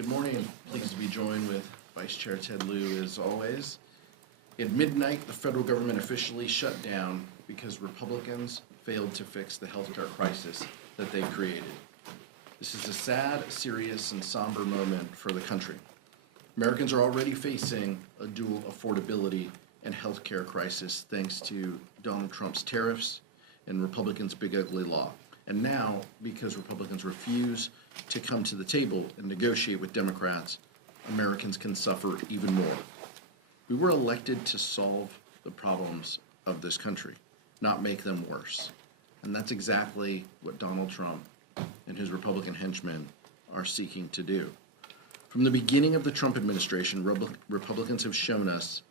Good morning. Pleased to be joined with Vice Chair Ted Lieu as always. At midnight, the federal government officially shut down because Republicans failed to fix the healthcare crisis that they created. This is a sad, serious, and somber moment for the country. Americans are already facing a dual affordability and healthcare crisis thanks to Donald Trump's tariffs and Republicans' big ugly law. And now, because Republicans refuse to come to the table and negotiate with Democrats, Americans can suffer even more. We were elected to solve the problems of this country, not make them worse. And that's exactly what Donald Trump and his Republican henchmen are seeking to do. From the beginning of the Trump administration, Republicans have shown us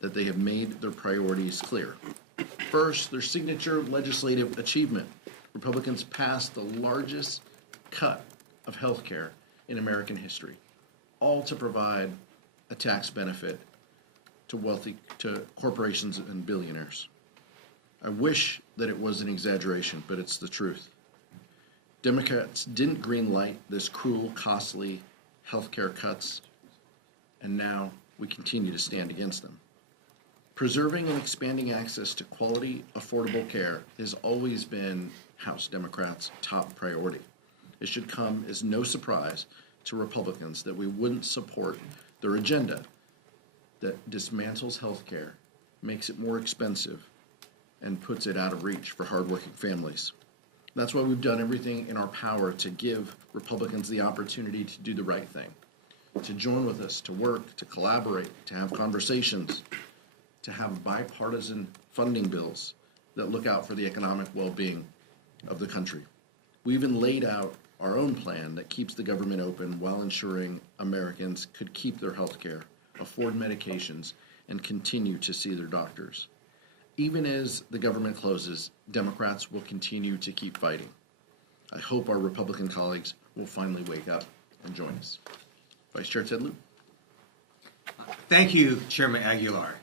that they have made their priorities clear. First, their signature legislative achievement. Republicans passed the largest cut of health care in American history, all to provide a tax benefit to corporations and billionaires. I wish that it was an exaggeration, but it's the truth. Democrats didn't greenlight this cruel, costly health care cuts, and now we continue to stand against them. Preserving and expanding access to quality, affordable care has always been House Democrats' top priority. It should come as no surprise to Republicans that we wouldn't support their agenda that dismantles health care, makes it more expensive, and puts it out of reach for hardworking families. That's why we've done everything in our power to give Republicans the opportunity to do the right thing, to join with us, to work, to collaborate, to have conversations, to have bipartisan funding bills that look out for the economic well-being of the country. We even laid out our own plan that keeps the government open while ensuring Americans could keep their health care, afford medications, and continue to see their doctors. Even as the government closes, Democrats will continue to keep fighting. I hope our Republican colleagues will finally wake up and join us. Vice Chair Ted Lieu. Thank you, Chairman Aguilar.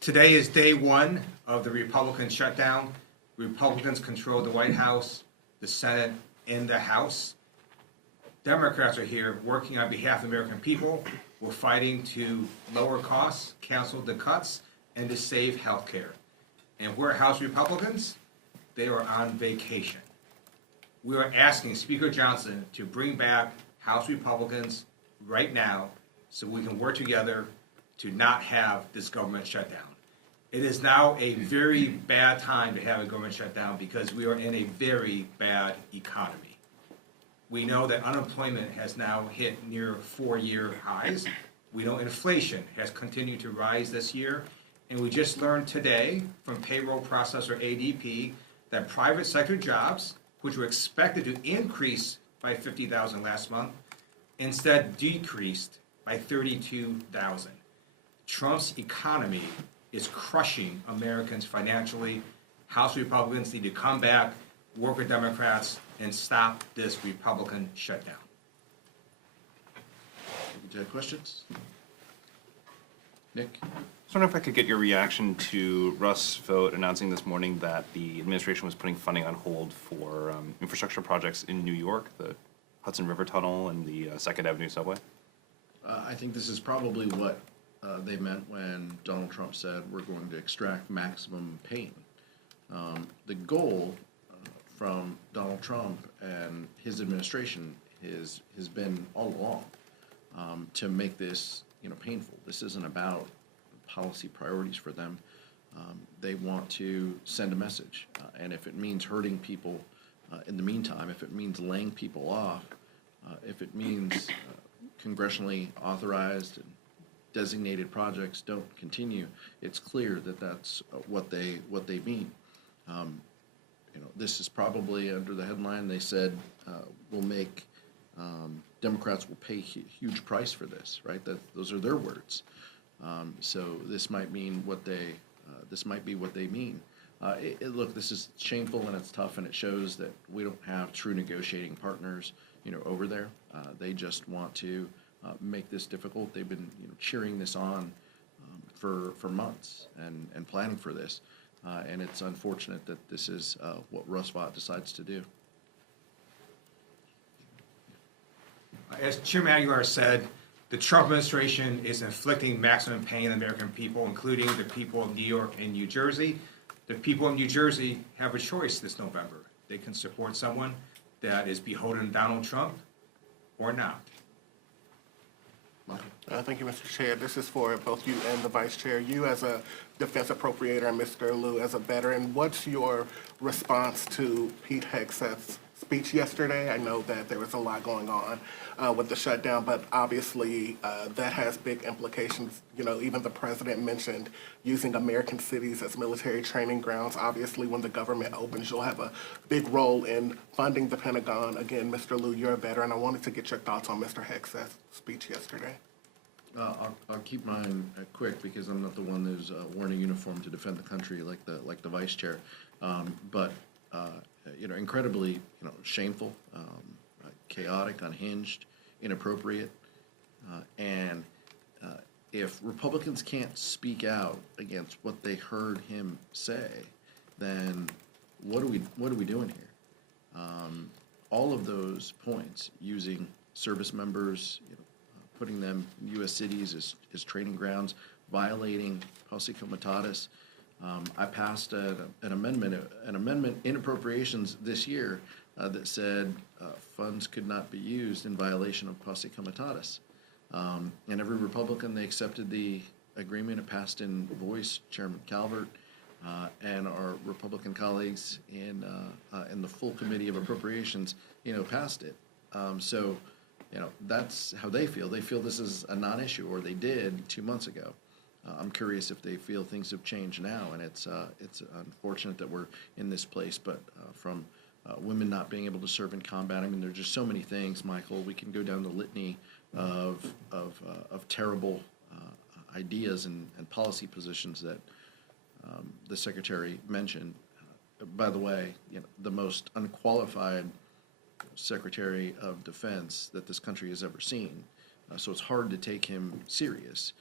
Today is day one of the Republican shutdown. Republicans control the White House, the Senate, and the House. Democrats are here working on behalf of the American people. We're fighting to lower costs, cancel the cuts, and to save health care. And we're House Republicans. They are on vacation. We are asking Speaker Johnson to bring back House Republicans right now so we can work together to not have this government shutdown. It is now a very bad time to have a government shutdown because we are in a very bad economy. We know that unemployment has now hit near 4-year highs. We know inflation has continued to rise this year. And we just learned today from payroll processor ADP that private sector jobs, which were expected to increase by 50,000 last month, instead decreased by 32,000. Trump's economy is crushing Americans financially. House Republicans need to come back, work with Democrats, and stop this Republican shutdown. Do you have questions? Nick? I was wondering if I could get your reaction to Russ' vote announcing this morning that the administration was putting funding on hold for infrastructure projects in New York, the Hudson River Tunnel and the 2nd Avenue subway. I think this is probably what they meant when Donald Trump said we're going to extract maximum pain. The goal from Donald Trump and his administration has been all along to make this painful. This isn't about policy priorities for them. They want to send a message, and if it means hurting people in the meantime, if it means laying people off, if it means congressionally authorized and designated projects don't continue, it's clear that that's what they mean. This is probably under the headline they said will make Democrats will pay a huge price for this, right? Those are their words. So this might mean what they be what they mean. Look, this is shameful and it's tough, and it shows that we don't have true negotiating partners, over there. They just want to make this difficult. They've been cheering this on for months and planning for this, and it's unfortunate that this is what Russ Vought decides to do. As Chairman Aguilar said, the Trump administration is inflicting maximum pain on American people, including the people of New York and New Jersey. The people of New Jersey have a choice this November. They can support someone that is beholden to Donald Trump or not. Thank you, Mr. Chair. This is for both you and the Vice Chair. You as a defense appropriator and Mr. Liu as a veteran, what's your response to Pete Hegseth's speech yesterday? I know that there was a lot going on with the shutdown, but obviously that has big implications. You know, even the president mentioned using American cities as military training grounds. Obviously, when the government opens, you'll have a big role in funding the Pentagon. Again, Mr. Liu, you're a veteran. I wanted to get your thoughts on Mr. Hegseth's speech yesterday. I'll keep mine quick because I'm not the one who's worn a uniform to defend the country like the vice chair. But incredibly, shameful, chaotic, unhinged, inappropriate, and if Republicans can't speak out against what they heard him say, then what are we doing here? All of those points, using service members, putting them in U.S. cities as training grounds, violating posse comitatus. I passed an amendment in appropriations this year that said funds could not be used in violation of posse comitatus. And every Republican, they accepted the agreement. It passed in voice. Chairman Calvert and our Republican colleagues in the full committee of appropriations, passed it. So that's how they feel. They feel this is a non-issue, or they did 2 months ago. I'm curious if they feel things have changed now, and it's unfortunate that we're in this place. But from women not being able to serve in combat, I mean, there's just so many things, Michael. We can go down the litany of terrible ideas and policy positions that the Secretary mentioned. By the way, the most unqualified Secretary of Defense that this country has ever seen. So it's hard to take him serious.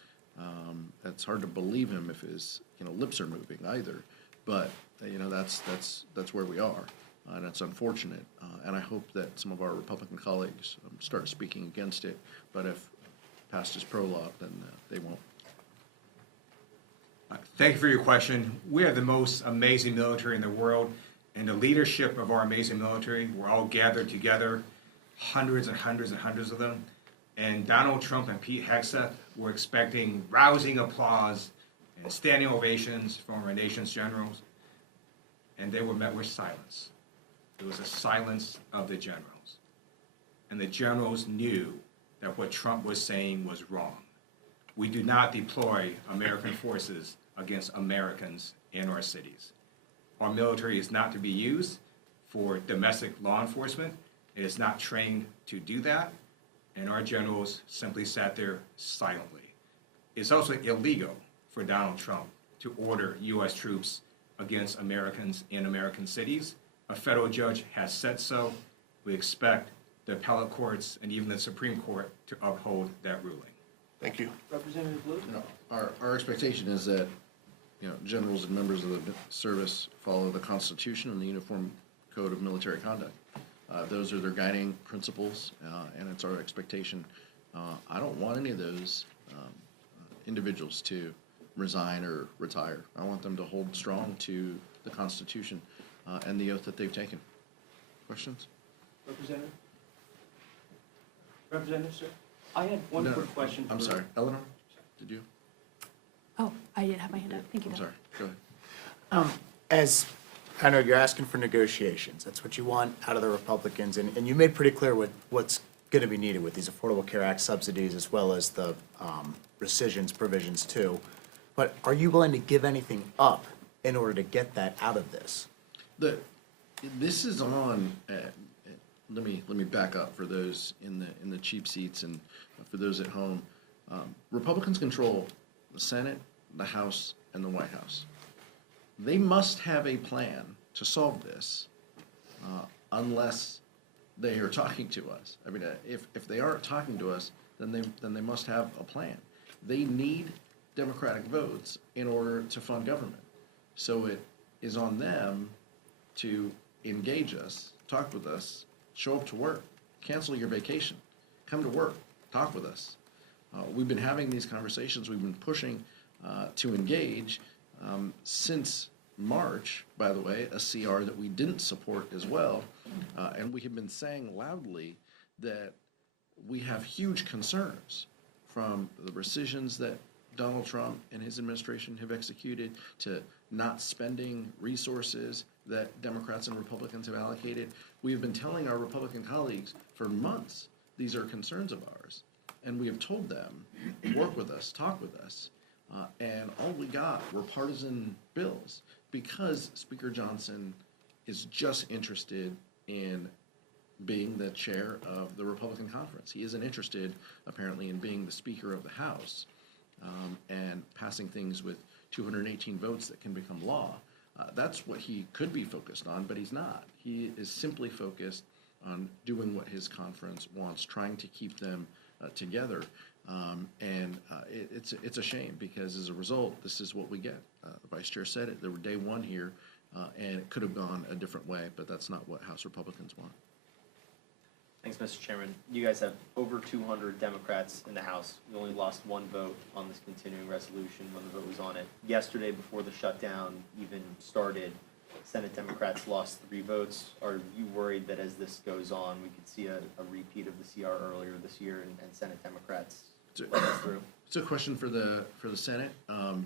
It's hard to believe him if his lips are moving either. But that's where we are, and it's unfortunate. And I hope that some of our Republican colleagues start speaking against it. But if past is prologue, then they won't. Thank you for your question. We have the most amazing military in the world, and the leadership of our amazing military, we're all gathered together, hundreds and hundreds and hundreds of them. And Donald Trump and Pete Hegseth were expecting rousing applause and standing ovations from our nation's generals, and they were met with silence. It was a silence of the generals. And the generals knew that what Trump was saying was wrong. We do not deploy American forces against Americans in our cities. Our military is not to be used for domestic law enforcement. It is not trained to do that, and our generals simply sat there silently. It's also illegal for Donald Trump to order U.S. troops against Americans in American cities. A federal judge has said so. We expect the appellate courts and even the Supreme Court to uphold that ruling. Thank you. Representative Liu? Our expectation is that generals and members of the service follow the Constitution and the Uniform Code of Military Conduct. Those are their guiding principles, and it's our expectation. I don't want any of those individuals to resign or retire. I want them to hold strong to the Constitution and the oath that they've taken. Questions? Representative? Representative, sir? I had one No, quick question. I'm for- sorry. Eleanor, did you? Oh, I didn't have my hand up. Thank you. I'm Bill. sorry. Go ahead. As I know you're asking for negotiations, that's what you want out of the Republicans, and you made pretty clear what's going to be needed with these Affordable Care Act subsidies as well as the rescissions provisions too. But are you willing to give anything up in order to get that out of this? This is on. Let me back up for those in the cheap seats and for those at home. Republicans control the Senate, the House, and the White House. They must have a plan to solve this, unless they are talking to us. I mean, if they aren't talking to us, then they must have a plan. They need Democratic votes in order to fund government. So it is on them to engage us, talk with us, show up to work, cancel your vacation. come to work, talk with us. We've been having these conversations, we've been pushing to engage since March, by the way, a CR that we didn't support as well. And we have been saying loudly that we have huge concerns from the rescissions that Donald Trump and his administration have executed to not spending resources that Democrats and Republicans have allocated. We have been telling our Republican colleagues for months these are concerns of ours. And we have told them, work with us, talk with us. And all we got were partisan bills because Speaker Johnson is just interested in being the chair of the Republican conference. He isn't interested, apparently, in being the Speaker of the House and passing things with 218 votes that can become law. That's what he could be focused on, but he's not. He is simply focused on doing what his conference wants, trying to keep them together. It's a shame because as a result, this is what we get. The Vice Chair said it. There were day one here, and it could have gone a different way, but that's not what House Republicans want. Thanks, Mr. Chairman. You guys have over 200 Democrats in the House. You only lost one vote on this continuing resolution when the vote was on it. Yesterday, before the shutdown even started, Senate Democrats lost 3 votes. Are you worried that as this goes on, we could see a repeat of the CR earlier this year and Senate Democrats let us through? It's a question for the Senate,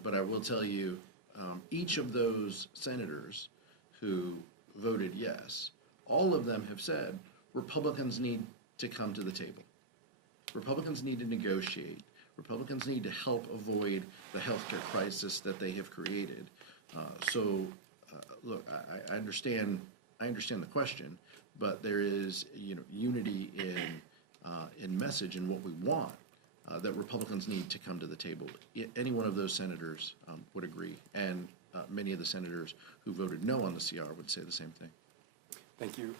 but I will tell you, each of those senators who voted yes, all of them have said Republicans need to come to the table. Republicans need to negotiate. Republicans need to help avoid the healthcare crisis that they have created. Look, I understand the question, but there is unity in message and what we want that Republicans need to come to the table. Any one of those senators would agree, and many of the senators who voted no on the CR would say the same thing. Thank you.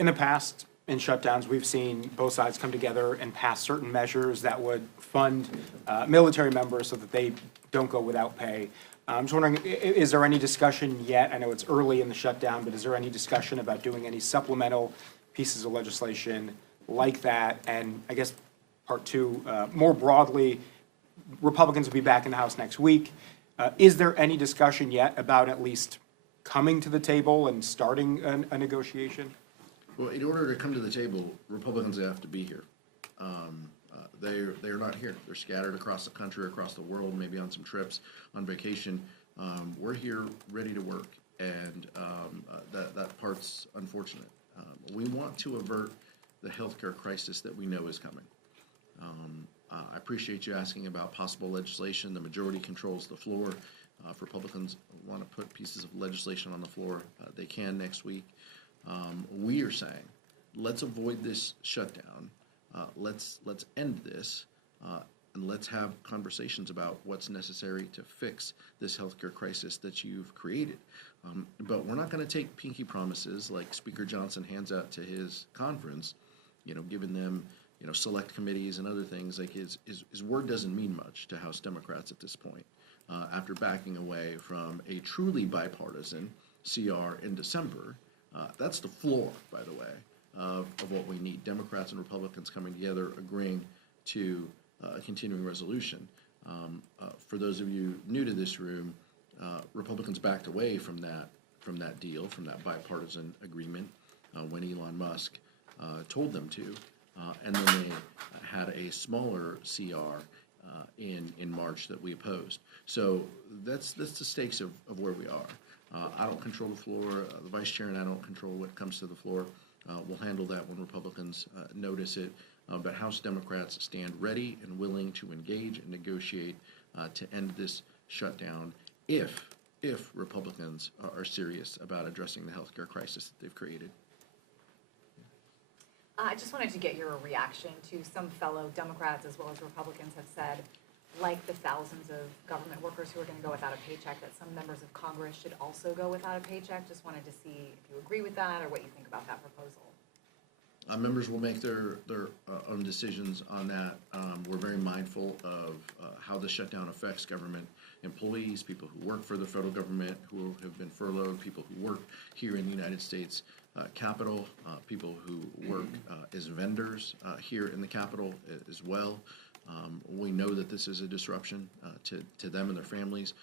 In the past, in shutdowns, we've seen both sides come together and pass certain measures that would fund military members so that they don't go without pay. I'm just wondering, is there any discussion yet? I know it's early in the shutdown, but is there any discussion about doing any supplemental pieces of legislation like that? And I guess part two, more broadly, Republicans will be back in the House next week. Is there any discussion yet about at least coming to the table and starting a negotiation? Well, in order to come to the table, Republicans have to be here. They're not here. They're scattered across the country, across the world, maybe on some trips, on vacation. We're here ready to work, and that part's unfortunate. We want to avert the healthcare crisis that we know is coming. I appreciate you asking about possible legislation. The majority controls the floor. If Republicans want to put pieces of legislation on the floor, they can next week. We are saying, let's avoid this shutdown. Let's end this, and let's have conversations about what's necessary to fix this healthcare crisis that you've created. But we're not going to take pinky promises like Speaker Johnson hands out to his conference, giving them, select committees and other things. Like his word doesn't mean much to House Democrats at this point. After backing away from a truly bipartisan CR in December, that's the floor, by the way, of what we need. Democrats and Republicans coming together, agreeing to a continuing resolution. For those of you new to this room, Republicans backed away from that deal, from that bipartisan agreement, when Elon Musk told them to, and then they had a smaller CR in March that we opposed. So that's the stakes of where we are. I don't control the floor. The Vice Chair and I don't control what comes to the floor. We'll handle that when Republicans notice it. But House Democrats stand ready and willing to engage and negotiate to end this shutdown if Republicans are serious about addressing the healthcare crisis that they've created. I just wanted to get your reaction to some fellow Democrats as well as Republicans have said, like the thousands of government workers who are going to go without a paycheck, that some members of Congress should also go without a paycheck. Just wanted to see if you agree with that or what you think about that proposal. Members will make their own decisions on that. We're very mindful of how the shutdown affects government employees, people who work for the federal government, who have been furloughed, people who work here in the United States Capitol, people who work as vendors here in the Capitol as well. We know that this is a disruption to them and their families.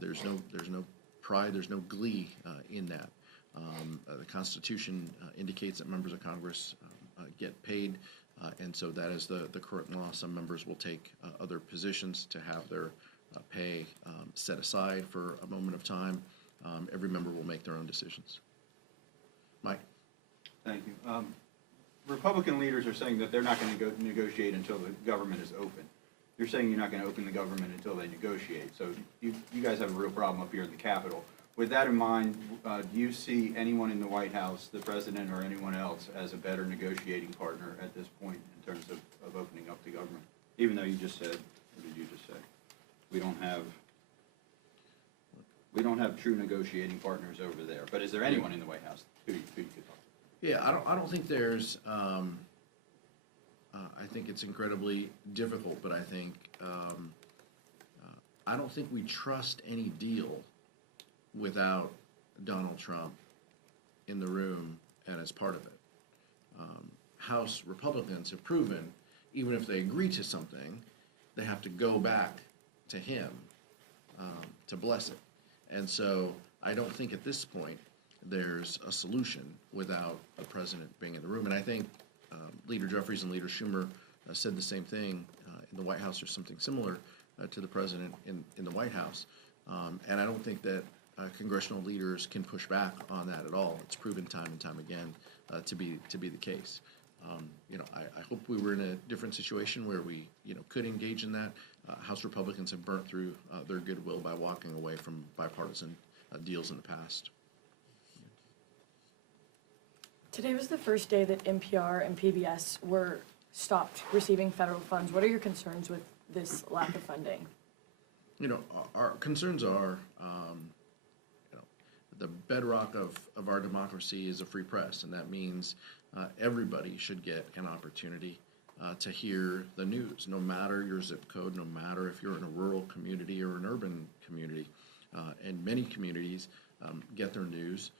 There's no pride, there's no glee in that. The Constitution indicates that members of Congress get paid, and so that is the current law. Some members will take other positions to have their pay set aside for a moment of time. Every member will make their own decisions. Mike? Thank you. Republican leaders are saying that they're not going to negotiate until the government is open. You're saying you're not going to open the government until they negotiate. So you guys have a real problem up here in the Capitol. With that in mind, do you see anyone in the White House, the president or anyone else, as a better negotiating partner at this point in terms of opening up the government? Even though you just said, what did you just say? We don't have true negotiating partners over there. But is there anyone in the White House who you could talk to? Yeah, I don't think there's. I think it's incredibly difficult, but I think I don't think we trust any deal without Donald Trump in the room and as part of it. House Republicans have proven, even if they agree to something, they have to go back to him to bless it. And so I don't think at this point there's a solution without the president being in the room. And I think Leader Jeffries and Leader Schumer said the same thing in the White House, or something similar to the president in the White House. And I don't think that congressional leaders can push back on that at all. It's proven time and time again to be the case. I hope we were in a different situation where we could engage in that. House Republicans have burnt through their goodwill by walking away from bipartisan deals in the past. Today was the first day that NPR and PBS were stopped receiving federal funds. What are your concerns with this lack of funding? Our concerns are, the bedrock of our democracy is a free press, and that means everybody should get an opportunity to hear the news, no matter your zip code, no matter if you're in a rural community or an urban community. And many communities get their news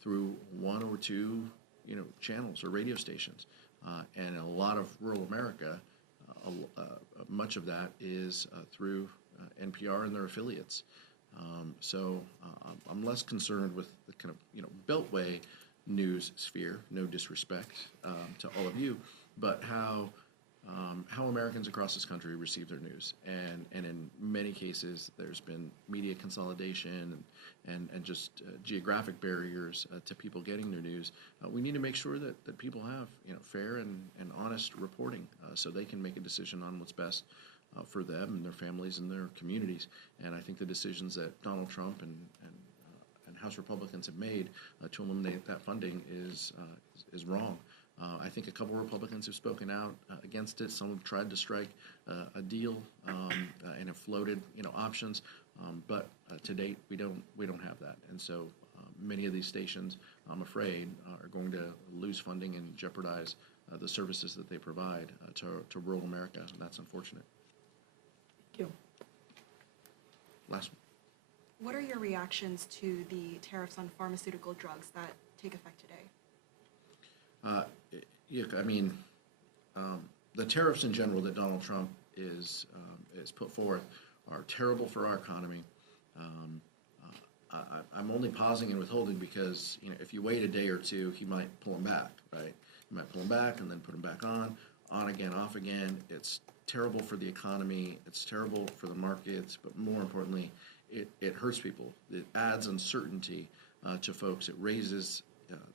through one or two, channels or radio stations. And in a lot of rural America, much of that is through NPR and their affiliates. So I'm less concerned with the kind of Beltway news sphere. No disrespect to all of you, but how Americans across this country receive their news, and in many cases there's been media consolidation and just geographic barriers to people getting their news. We need to make sure that people have fair and honest reporting so they can make a decision on what's best for them and their families and their communities. And I think the decisions that Donald Trump and House Republicans have made to eliminate that funding is wrong. I think a couple of Republicans have spoken out against it. Some have tried to strike a deal and have floated options, but to date we don't have that. And so many of these stations, I'm afraid, are going to lose funding and jeopardize the services that they provide to rural America, and that's unfortunate. Thank you. Last one. What are your reactions to the tariffs on pharmaceutical drugs that take effect today? The tariffs in general that Donald Trump is put forth are terrible for our economy. I'm only pausing and withholding because if you wait a day or two, he might pull them back, right? He might pull them back and then put them back on again, off again. It's terrible for the economy. It's terrible for the markets, but more importantly, it hurts people. It adds uncertainty to folks. It raises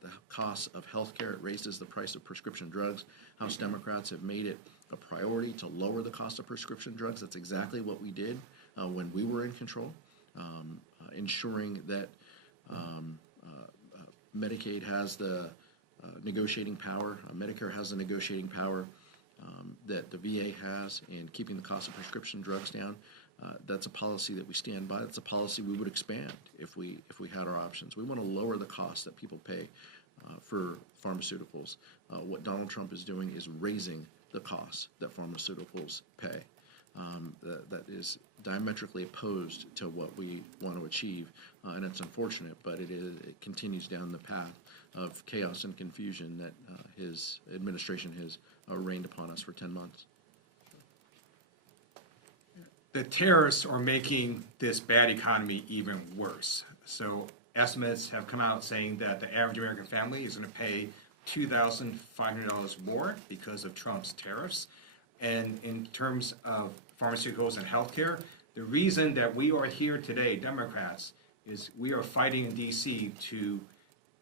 the cost of health care. It raises the price of prescription drugs. House Democrats have made it a priority to lower the cost of prescription drugs. That's exactly what we did when we were in control, ensuring that Medicaid has the negotiating power, Medicare has the negotiating power that the VA has in keeping the cost of prescription drugs down. That's a policy that we stand by. That's a policy we would expand if we had our options. We want to lower the cost that people pay for pharmaceuticals. What Donald Trump is doing is raising the costs that pharmaceuticals pay. that is diametrically opposed to what we want to achieve. And it's unfortunate, but it continues down the path of chaos and confusion that his administration has rained upon us for 10 months. The tariffs are making this bad economy even worse. So estimates have come out saying that the average American family is going to pay $2,500 more because of Trump's tariffs. And in terms of pharmaceuticals and healthcare, the reason that we are here today, Democrats, is we are fighting in D.C. to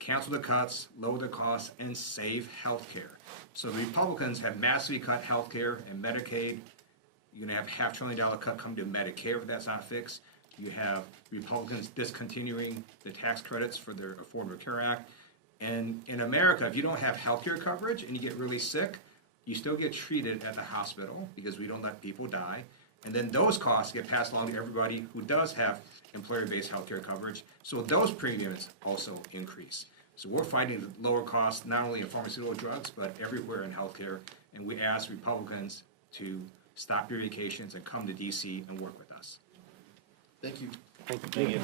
cancel the cuts, lower the costs, and save healthcare. So the Republicans have massively cut healthcare and Medicaid. You're going to have $500 billion cut come to Medicare if that's not fixed. You have Republicans discontinuing the tax credits for their Affordable Care Act. And in America, if you don't have healthcare coverage and you get really sick, you still get treated at the hospital because we don't let people die. And then those costs get passed along to everybody who does have employer-based healthcare coverage. So those premiums also increase. So we're fighting the lower costs, not only in pharmaceutical drugs, but everywhere in healthcare. And we ask Republicans to stop your vacations and come to DC and work with us. Thank you. Thank you.